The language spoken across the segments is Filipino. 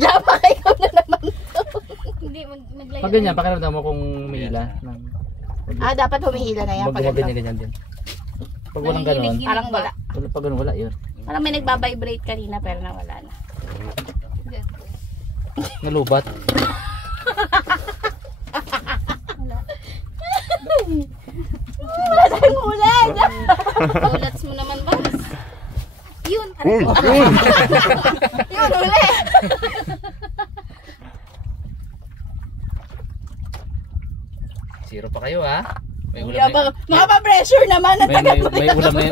Lama ikaw na naman to. Hindi, maglayo. Pag ganyan, pakiramdam mo kung humihila. Dapat humihila na yan. Pag ganyan din. Pag walang ganon, Parang wala. pag ganon wala yun. Parang may nagbabibrate kanina pero nawala na. Nalubat. Wala tayong ulan! Ulats mo naman, Bags. Yun. Yun, uli! Zero pa kayo ha. May ulam Nakapa-pressure naman na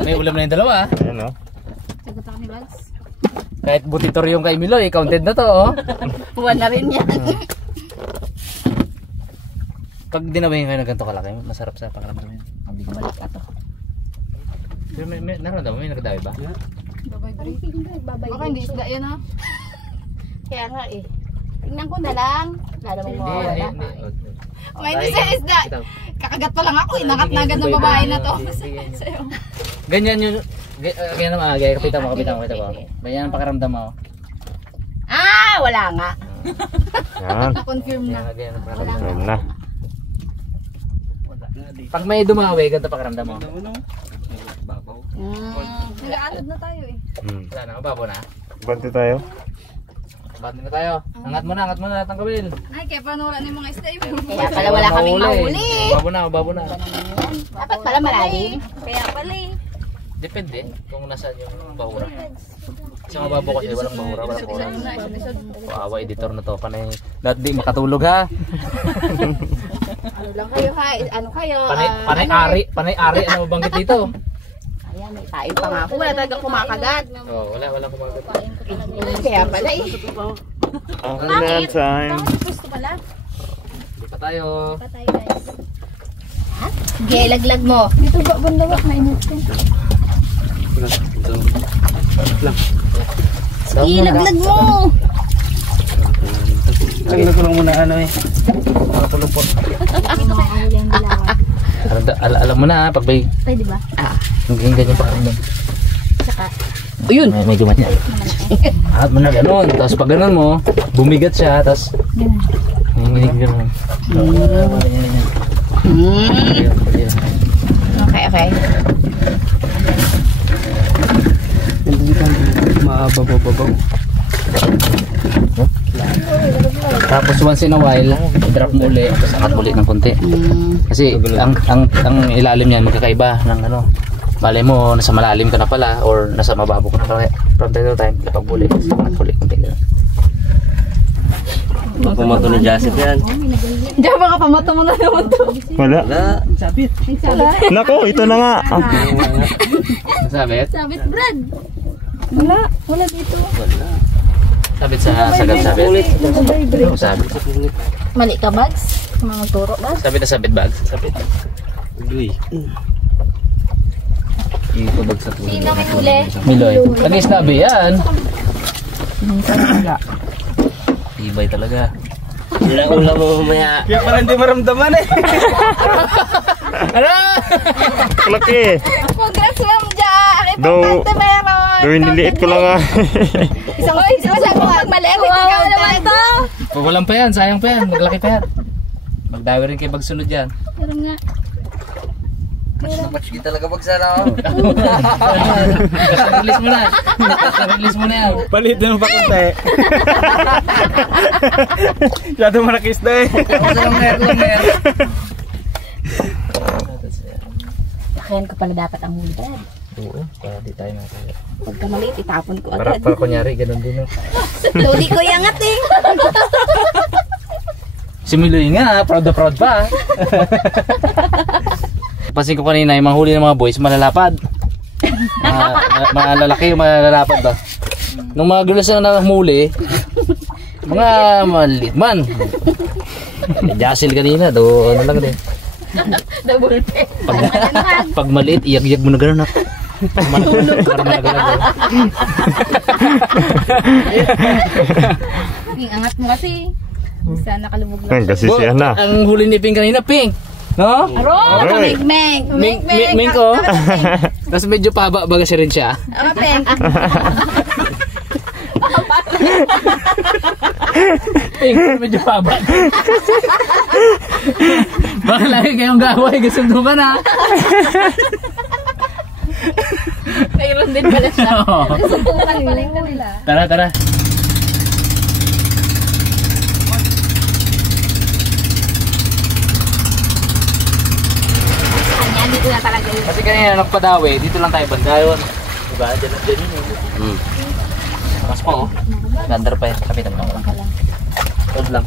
may ulam na yung dalawa. Ayan o. Sagot ako ni Bags. Kahit butitor yung kay Miloy, counted na to oh. Buwan na rin yan. Pag dinabayin kayo ng ganito kalaki, masarap sa pakaramdam yun. Balik ka to. Pero may naramdaman mo, may nagdawi ba? Baka hindi isda yan ha. Kaya nga eh. Tingnan ko na lang. Lalo mong mawawala. May hindi sa isda. Kakagat pa lang ako. Inangat na agad ng babae na to. Sa'yo. Ganyan yun. Ganyan naman, kapitan mo. Ganyan ang pakaramdam mo. Ah! Wala nga. Yan. Na-confirm na. Ganyan ang pakaramdam mo. Ayan na. Pag may dumawi, ganito pakaramdam mo. Nag-aalad na tayo eh. Wala na, mababo na. Bante tayo. Batin na tayo. Angat mo na lahat ng kabil. Ay, kaya paano wala na yung mga isda eh. Kaya pala wala kaming mahuli. Mababo na. Dapat pala malalim. Kaya pala eh. Depende kung nasaan yung bahura. Kasi mababo kasi walang bahura, walang koran. Wow, editor na to. Panay, lahat di makatulog ha. Ano lang kayo ha? Ano kayo? Panay ari ano mabanggit dito? Ayan, may kain pa nga ako. Wala talagang kumakagat. Oh, wala kumagat. Kaya pala eh. Okay na yan, time. Gusto pala. Hindi pa tayo. Patay guys. Sige, laglag mo. Dito ba bandawak na init ko? Sige, laglag mo. Laglag ko lang muna ano eh. Nakatulupot. Alam mo na pag may Pwede ba? ganyan pa rin. Saka. Ayun, may dumat niya. At mo na gano'n. Tapos pag gano'n mo, bumigat siya. Tapos gano'n. Okay. Mababaw. Tapos once in a while, i-drop mo uli, tapos angat ulit ng konti. Kasi ang ilalim niyan magkakaiba ng ano. Malay mo, nasa malalim ka na pala or nasa mababo ka na pala. From time to time, kapag uli, angat ulit konti. Pamato ni Jasip yan. Diyan baka pamato mo na naman to. Wala. Sabit. Nako, ito na nga. Sabit? Sabit Brad. Wala dito. Sabit sa sagad sabit. Sabit. Mali ka, Bags? Mga turo, Bags? Sabit na sabit bag. Sabit. Uy. Ito bag sa tuloy. Sino may huli? Miloy. Kanis na ba yan? Ibay talaga. Ulam mo mamaya. Kaya parang hindi maramdaman eh. Ano? Laki. Congrats lang dyan. Importante meron. Gawin niliit ko lang nga. Isang sabi mo, pag mali, Wow naman to. Pag walang pa yan, sayang pa yan. Maglaki pa yan. Magdawi rin kayo bagsunod yan. Pero nga. Match talaga pagsara. Release mo na. Release mo na yan. Palit na ng pakunti. Yado marakis na eh. Lumer. Ayan ko pala dapat ang huli, Brad. Oo, para di tayo nakakaya. Pagka maliit, itapon ko Para agad. kunyari, ganun din. Luli ko yangat eh. Si Miloy nga, proud na proud pa. Pansin ko kanina, yung mga huli ng mga boys, malalapad. Mga lalaki, malalapad ba? Nung mga gulas na namuli, mga maliit man. Jasil kanina, do ano lang din. Double pay. Pag maliit, iyag-iyag mo na gano'n. Para managalag. Ang angat mo kasi. Sana nakalubog lang. Kasi siya na. Ang huli ni Pink kanina, Pink. No? Aro, Aray. kamigmeng. Ming ko. Tapos medyo paba baga siya rin siya. Peng. Medyo pabak. Baka lagi kayong gaway, kasundukan ha. Mayroon din pala siya. Subukan pala yung nila. Tara, tara. Ayan, dito na talaga yun. Kasi kanina nagpadawi, dito lang tayo banda yun. Diba? Diyan yun eh. Mas po oh. Gandar pa yan. Kapitan mo. Hold lang.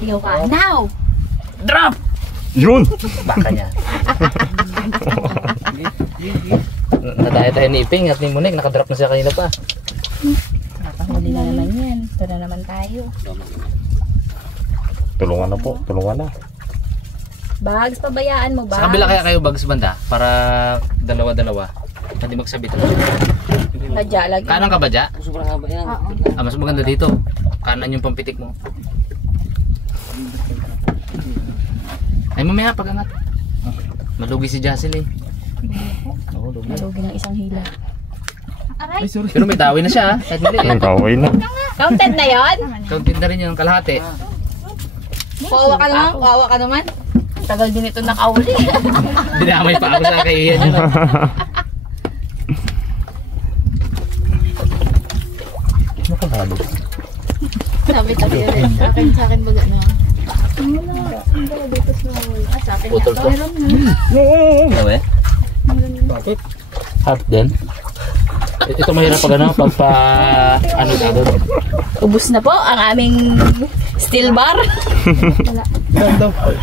Sigaw ka. Now! Drop! Yun! Baka niya. Nadaya tayo ni Iping at ni Monik. Nakadrop na siya kanina pa. Nakahuli na naman yan. Ito na naman tayo. Tulungan na po, tulungan na. Bags, pabayaan mo ba? Sa kabila kaya kayo bags banda? Para dalawa-dalawa. Hindi magsabit. Badya lagi. Kanan ka ba dya? Sobrang haba yan. Ah, mas maganda dito. Kanan yung pampitik mo. Ay mamaya pag-angat. Malugi si Jasil eh. Oo, lugi. Malugi ng isang hila. Aray! Pero may dawi na siya ha. Kahit mali eh. Ang kaway na. Counted na yon? Counted na rin yung kalahati. Kawawa ka naman? Kawawa ka naman? Tagal din ito nakauli. Dinamay pa ako sa kaiyan yun. Nakahalo. Sabi ulit. Sa akin baga na. Sa akin Putol to. Ano eh? Half din. Ito mahirap pag ano, pagpa ano ka doon. Ubus na po ang aming steel bar.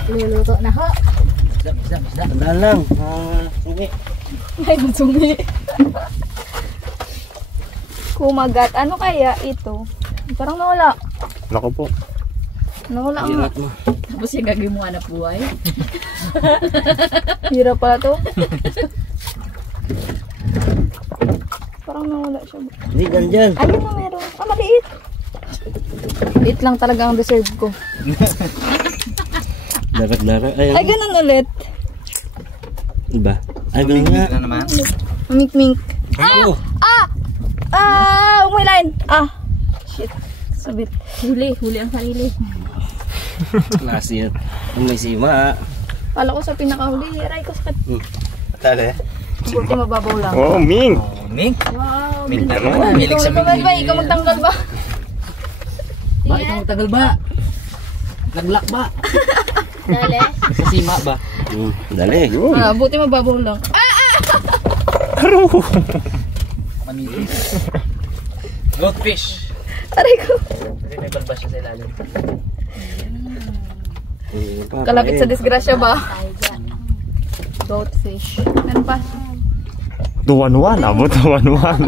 Luluto na ho. Tandaan lang. Sungi. Ay, sungi. Kumagat. Ano kaya ito? Parang nawala. Nako po. Nawala nga. Hirap mo. Tapos yung gagawin mo anak buhay. Hirap pala to. Parang nawala siya. Hindi, ganyan. Ayun na meron. Ah, maliit. Maliit lang talaga ang deserve ko. Darat-darat. Ay, Ay, ganun ulit. iba. Ay, ganun nga. Ano naman? Mink-mink. Oh, Umilain. Shit. Sabit. Huli ang sarili. klase yan. May sima. Kala ko sa pinakahuli. Aray ko sakit. Tala eh. Buti mababaw lang. Oh, Ming! Mink? Wow. Mink na Ano? naman. Milig sa Ikaw Mink. ba? Ikaw magtanggal ba? Bakit mo tagal ba? Naglak ba? Dali. Sa sima ba? Dali. Yun! Buti mababaw lang. Manigis. Goldfish. Aray ko. Kasi may balbas siya sa ilalim. Kalapit sa disgrasya ba? Goldfish. Ano pa? 2-1-1. Abo 2-1-1.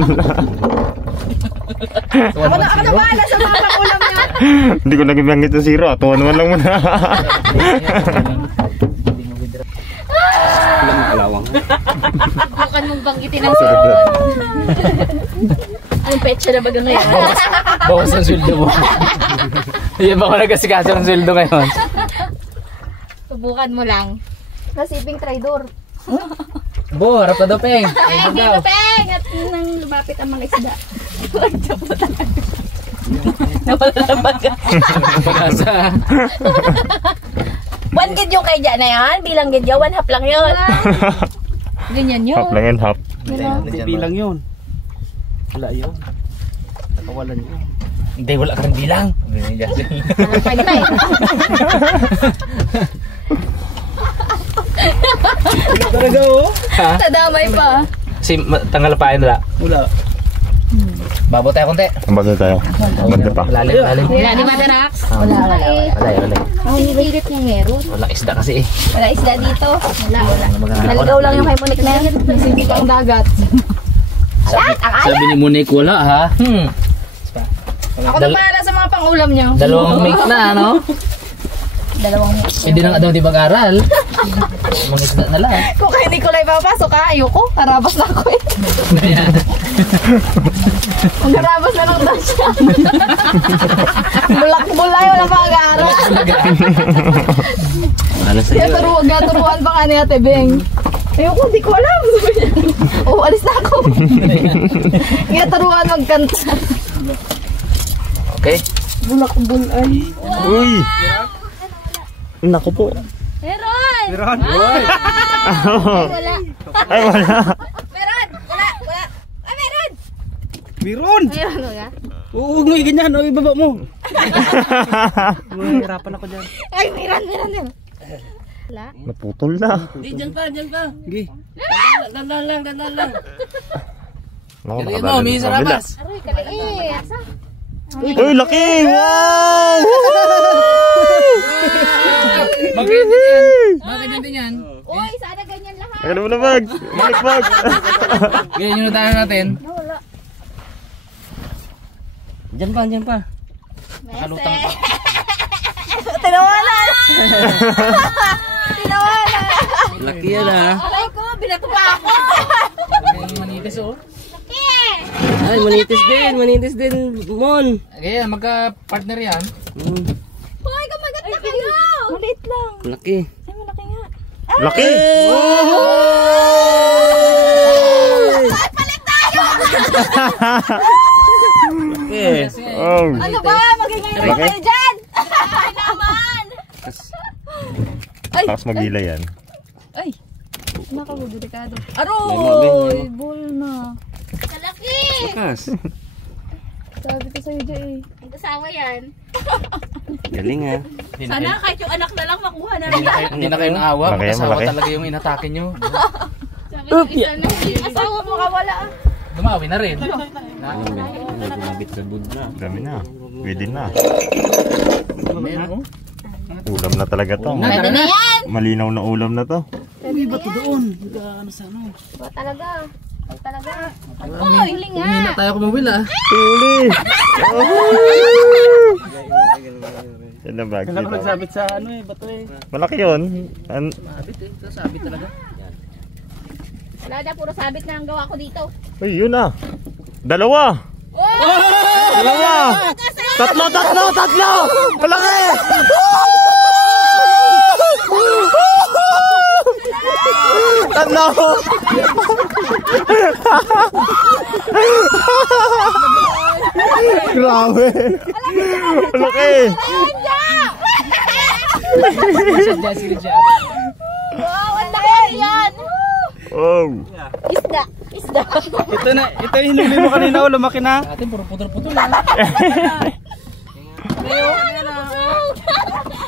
Ako na bahala sa mga pakulam niya. Hindi ko nag-ibangit sa 0. 2-1-1 lang muna. Alam mo kalawang. Bukan mong banggitin ang siro. Anong petsa na ba gano'n yan? Bawas ang sweldo mo. Yan ba ako nagkasikaso ng sweldo ngayon? Subukan mo lang. Nasiping traidor. Bo, harap na daw, Peng. Hindi ba, Peng? At nang lumapit ang mga isda. Nawala na baga. Pag-asa. 1 gid yung kay Diyan na yan. Bilang gid yan. 1 half lang yun. Ganyan yun. Half lang yan, half. Hindi bilang yun. Wala yun. Nakawalan yun. Hindi, wala ka rin bilang. Pwede tayo. Talaga oh. Ha? Nadamay pa. Si tangalapain nila. Wala. Babaw tayo konti. Ang bago tayo. Banda pa. Lalim. Wala di ba, Danax? Wala eh. Wala. Ang hinihirit niya meron. Wala isda kasi eh. Wala isda dito. Wala. Naligaw lang yung kay Monik na yan. Hindi pang dagat. Sabi ni Monique, wala ha? Ako na pala sa mga pangulam niyo. Dalawang mink na, ano? Dalawang Hindi na nga daw di mag-aral. Mga isda na lang. Kung kay Nicolay papasok ha, ayoko. Harabas na ako eh. Ang harabas na lang daw siya. Bulak-bulay, wala pa mag-aaral. Ano sa'yo? Gaturuan pa nga ni Ate Beng. Ayoko, di ko alam. Oh, alis na ako. Gaturuan magkanta. Okay? Bulak-bulan. Uy! Naku po. Meron! Meron. Wala. Ay, wala. Meron! Wala! Wala! Ay, meron! Meron. Meron nga. Huwag mo iganyan. O, ibaba mo. Mahirapan ako dyan. Ay, meron. Wala. Naputol na. Di, dyan ka. Sige. Dandan lang. Naku, Galing nakadali mo, may sa sa kabila. labas. Aroy, kaliit. Uy, laki! Wow! Bakit din yan? Uy, sana ganyan lahat. Nakala mo na, Bags. Balik, Bags. Ganyan yung tayo natin. Dyan pa. Nakalutang pa. Tinawala! Tinawala! Laki yan ah. Aray ko, binato pa ako! Yung manitis oh. Ay, manitis din, Mon. Kaya magka-partner yan. Hoy, kumagat na kayo! Maliit lang. Laki. Ay, malaki nga. Laki! Ay, palit tayo! Laki. Oh. Ano ba? Magiging naman Laki. kayo dyan! Ay, naman! Ay! Tapos magila yan. Ay! Nakakadelikado. May Aroy! Ball na. Kalaki! Lakas. Sabi ko sa'yo dyan eh. Ang kasama yan. Galing ah. Sana kahit yung anak na lang makuha na Hindi na kayo, hindi na kayo naawa. Malaki yan, Kasawa malaki. talaga yung inatake nyo. Sabi ng isa na. asawa mo kawala ah. Dumawi na rin. Gumabit sa bud na. Dami na. Pwede na. Meron. Ulam na talaga to. Pwede na yan. Malinaw na ulam na to. Uy, ba't doon? Ano sa ano? Ba talaga? Ay talaga. Ay, huli nga. Hindi na tayo kumawil ah. Huli! Yan na, Bags. Kailan ko Dito. nagsabit sa ano eh, bato eh. Malaki yun. Sabit eh. Sabit talaga. Wala na, puro sabit na ang gawa ko dito. Uy, yun ah. Dalawa! Dalawa! Tatlo! Malaki! Tatlo! Grabe! Malaki! Sinadya. Wow, ang laki yan. Oh! Isda. Ito yung hinuli mo kanina o lumaki na. Atin puro putol-putol ah.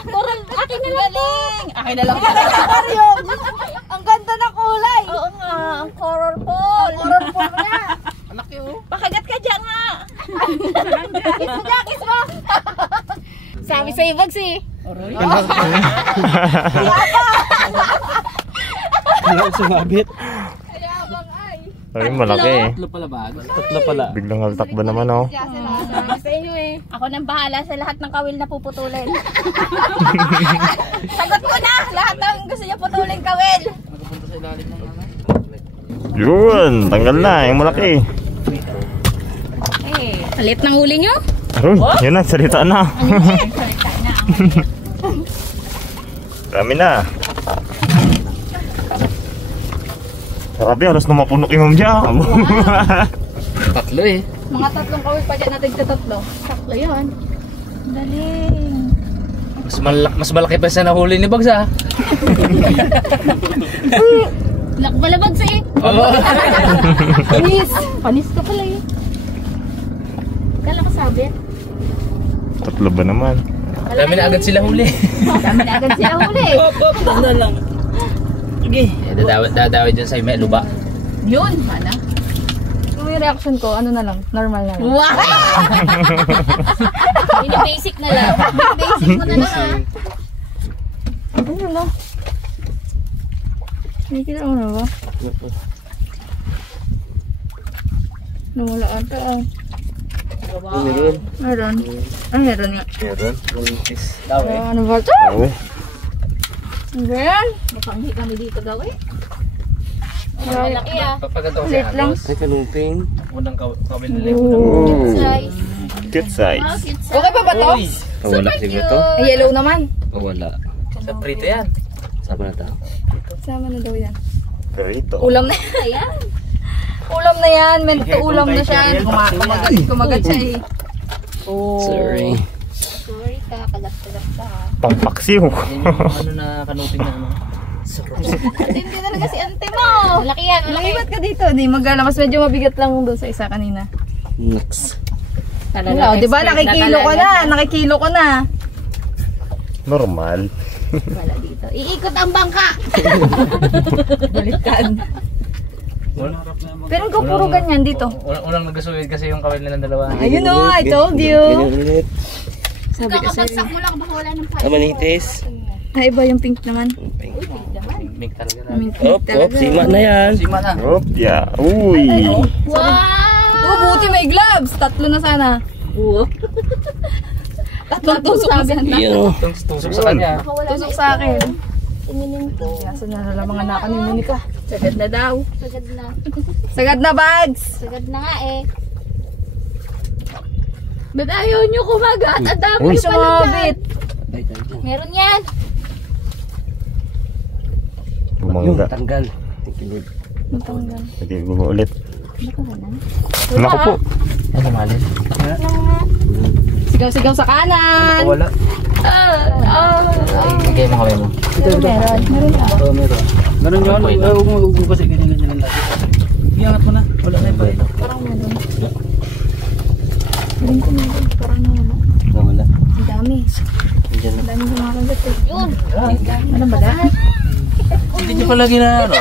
Puro akin na lang. Galing! Akin na lang pala. Ang ganda ng kulay. Oo nga, ang colorful. Colorful nga. Anak yun. Pakagat ka dyan nga. Kiss mo. Sabi sa'yo, Bags eh. Wala ko sumabit. Kaya bang ay. Ay, malaki eh. Tatlo pala ba? Tatlo pala. Biglang haltakba naman oh. Sabi sa inyo eh. Ako nang bahala sa lahat ng kawil na puputulin. Sagot ko na. Lahat ng gusto niya putulin kawil. Nagpunta sa ilalim ng ano. Yun! Tanggal na, yung malaki. Halit ng huli nyo? Aroy, yun na, salita na. Dami na. Grabe, alas na mapunok yung mamja. Tatlo eh. Mga tatlong kawil pa dyan natin sa tatlo. Sakto yun. Galing. Mas malaki pa sa nahuli ni Bags ah. Lakbala, Bags eh. Panis ka pala eh. Kala ko sabi. Tatlo ba naman? Dami na agad sila huli. Dami na agad siya huli. Tanda lang. Sige. Dadawid dyan sa may luba. Yun, mana. Yung reaction ko, ano na lang, normal na lang. Wow! Ini basic na lang. Basic mo na lang ha. Ano na? Nakikita mo na ba? Nawala ata ah. Meron. Meron. Ay, meron nga. Meron. Ano ba ito? Oo. Ano ba yan? Mapanghi kami dito daw eh. Ay, Malaki ah. Pagkataw Ulit lang. Ay, kanumping. Unang kawil nila. Ooh, Size. cute size. Wow, cute size. Okay pa ba to? Pawala siguro to. Ay, yellow naman. Pawala. Sa prito yan. Sama na to. Sama na daw yan. Perito. Ulam na Ayan. Ulam na yan. Ulam na siya. Kumagat siya eh. Sorry. Sorry ka, kagat-kagat ka. Pangpaksiw. Yan yung ano na kanuting na ano. Hindi talaga si ante mo. Malaki yan, malaki. Lumipat ka dito. Di magala. Mas medyo mabigat lang doon sa isa kanina. Next. Wala, di ba nakikilo ko na? Nakikilo ko na. Normal. Wala dito. Iikot ang bangka. Baliktad. Pero ko puro ganyan dito. Unang nagkasuwid kasi yung kawil nilang dalawa. Ayun o, I told you. Ganyan ulit. Sabi kasi. Kakapagsak mo lang, baka wala ng pipe. Manitis. Ay, iba yung pink naman. Mink talaga na. Pink Op, talaga. sima na yan. Sima na. Op, yeah. Uy. Oh, buti may gloves. 3 na sana. Oo. 3 tusok na sana. Yun. Tusok sa kanya. Baka wala Tusok na sa akin. Tinginin ko. Kaso na mga naka ni Monica. Sagad na daw. Sagad na. Sagad na bags. Sagad na nga eh. Ba't ayaw nyo kumagat? Ang dami Uy. pala dyan. Sumabit. Meron yan. Bumangga. Tanggal. Matanggal. Sige, ulit. Baka wala. Naku po. Ano malin? Sigaw-sigaw sa kanan. Wala. Bigay mo kami mo. Meron. Meron pa. Oo, meron. Ganun yun. Huwag mo huwag kasi ganyan lang lagi. Iangat mo na. Wala na yung balik. Parang meron. Feeling ko meron. Parang meron. Wala. Ang dami. Diyan na. Ang dami kumakagat eh. Yun. Ano ba da? Hindi nyo pala ginano.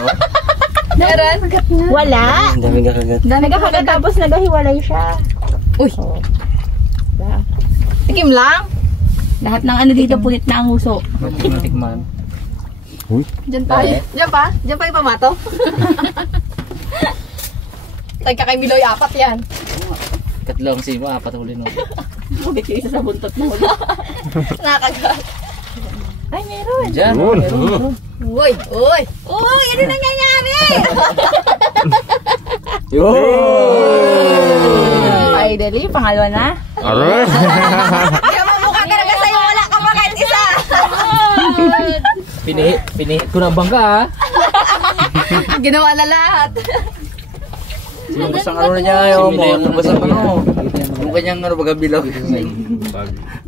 Meron. Wala. Ang daming kakagat. Dami kakagat. Tapos nagahiwalay siya. Uy. Tikim lang. Lahat ng ano dito punit na ang uso. Tikman. Diyan pa. Diyan pa. Diyan pa yung pamato. Tagka kay Miloy, 4 yan. Tatlong sima, 4 huli no. Bukit yung isa sa buntot mo. Nakagat. Ay, meron. Diyan. Yun. Uy. Uy. Uy. Ano nangyayari? Ay, dali. Pangalawa na. Aray. Kaya mamukha talaga sa'yo. Wala ka pa kahit isa. Pinihi ko na bangka ha. Ginawa na lahat. Sinubos ang ano niya yung mo. Sinubos ang ano. Yung kanyang ano baga bilog.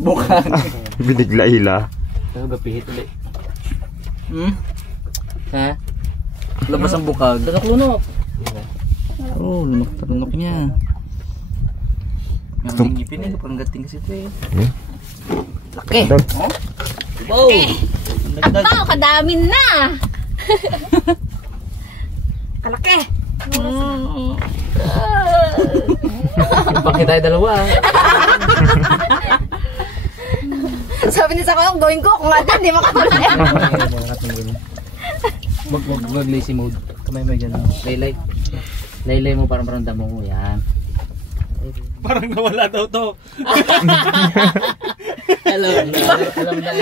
Bukang. Binigla-ila. Pero gapihit ulit. Ha? Labas ang bukag. Lunok-lunok. Oh, lunok-lunok niya. Ang ngipin eh, parang gating kasi ito eh. Laki! Dag. Wow! Ito, kadami na. Kalaki. Bakit tayo dalawa? Sabi ni Sakong, gawin ko. Kung atan, di makakuli. Wag lazy mode. Kamay mo dyan. Laylay. Laylay mo parang damo mo. Yan. Parang nawala daw to. Alam na.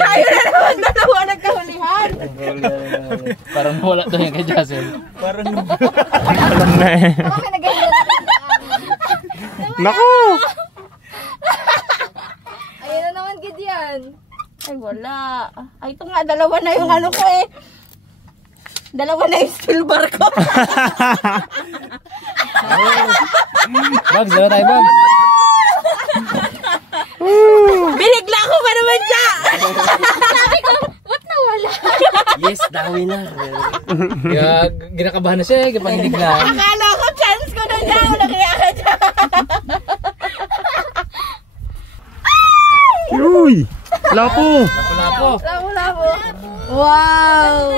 Ayun na naman, dalawa nagkahulihan. Parang nawala daw yan kay Jassel. Parang Alam na eh. Baka nagahilan. Naku! Ayun na naman, Gideon. Ay, wala. Ay, ito nga, dalawa na yung ano ko eh. Dalawa na yung silver ko. Bags, dala tayo Bags. Binigla ko pa naman siya. Sabi ko, ba't nawala? Yes, dawi na. Kaya ginakabahan na siya eh. Kapag hindi na. Akala ko chance ko na siya. Wala kaya ka siya. Uy! Lapo! Lapo. Wala po. Wow.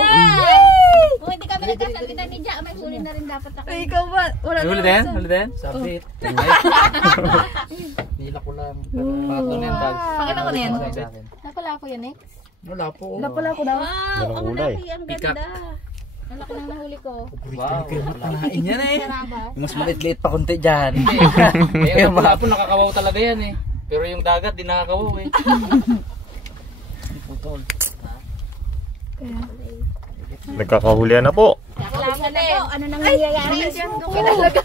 Kung hindi kami nagkasabitan ni Jack, may huli na rin dapat ako. Ay, ikaw ba? Wala Huli naman din? isa. Huli din? Sabit. Nila ko lang. Pangatlo na yung Bags. Pakita ko na yan. Napala ko yan eh. Wala po. Wala ko daw. Wow, Ganang ang kulay. laki, ang Pikak. ganda. Ang laki ng nahuli ko. Wow. Kanain yan eh. Saraba. Mas maliit-liit pa konti dyan. Yung hapon nakakawaw talaga yan eh. Pero yung dagat di nakakawaw eh. Putol. Nagkakahulihan na po. Kailangan na po. Ano nang nangyayari?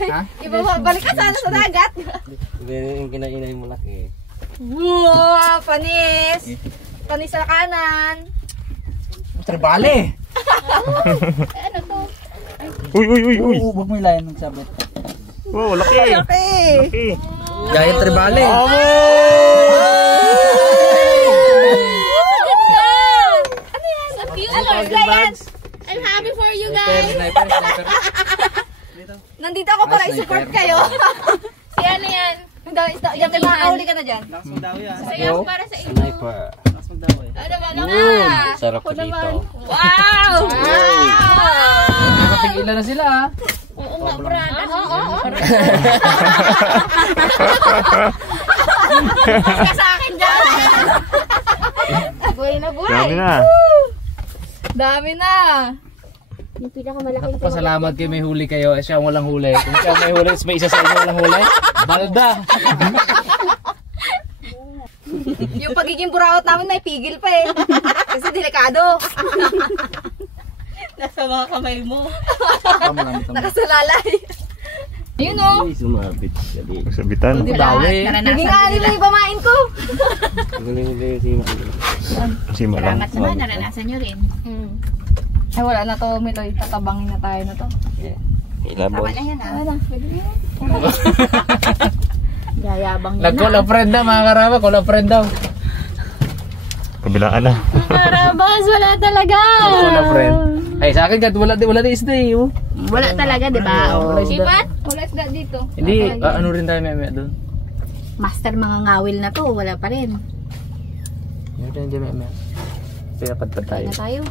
Ha? Iba ba? Balik ka sana sa dagat. Yung kinainay mo laki. Wow, panis. Panis sa kanan. Trebale! Ano to? Uy, uy, uy, uy. Huwag mo ilayan ng sabit. Wow, laki. Okay. Laki. Gaya tribale. I'm happy for you guys. Sniper. Nandito ako para i-support kayo. Si ano yan? Diyan kayo makakahuli ka na dyan. Lakas mo daw yan. Sayaw para sa inyo. Sniper. Lakas mo daw eh. Ano ba naman? Sarap ko dito. Wow! Nakapigilan na sila ha. Oo nga, Brad. Oo. Ka sa akin dyan. Buhay na buhay. Dami na. Dami na. Yung pinakamalaking Pasalamat kayo may huli kayo. Siya ang walang huli. Kung siya ang may huli, may isa sa inyo walang huli. Balda. Yung pagiging buraot namin may pigil pa eh. Kasi delikado. nasa mga kamay mo. Nakasalalay. Yun o. Ay, sumabit siya dito. Sabitan. Bawi. Hindi nga nila yung pamain ko. Galing-galing si Mami. Si Malang. Salamat naman, naranasan nyo rin. Ay wala na to, Miloy. Tatabangin na tayo na to. Ilabon. Tama na yan, Wala na. Yayabang yun. Nag-call a friend daw mga karama. Call a friend daw. Kabilaan na. Karabas, wala talaga. Call a friend. Ay sa akin wala di isda eh. Oh. Wala talaga, di ba? Wala isda. Diba? Wala isda dito. Hindi, ano rin tayo may doon. Master mga ngawil na to, wala pa rin. Yun din may. Pinapadpad tayo. Na tayo.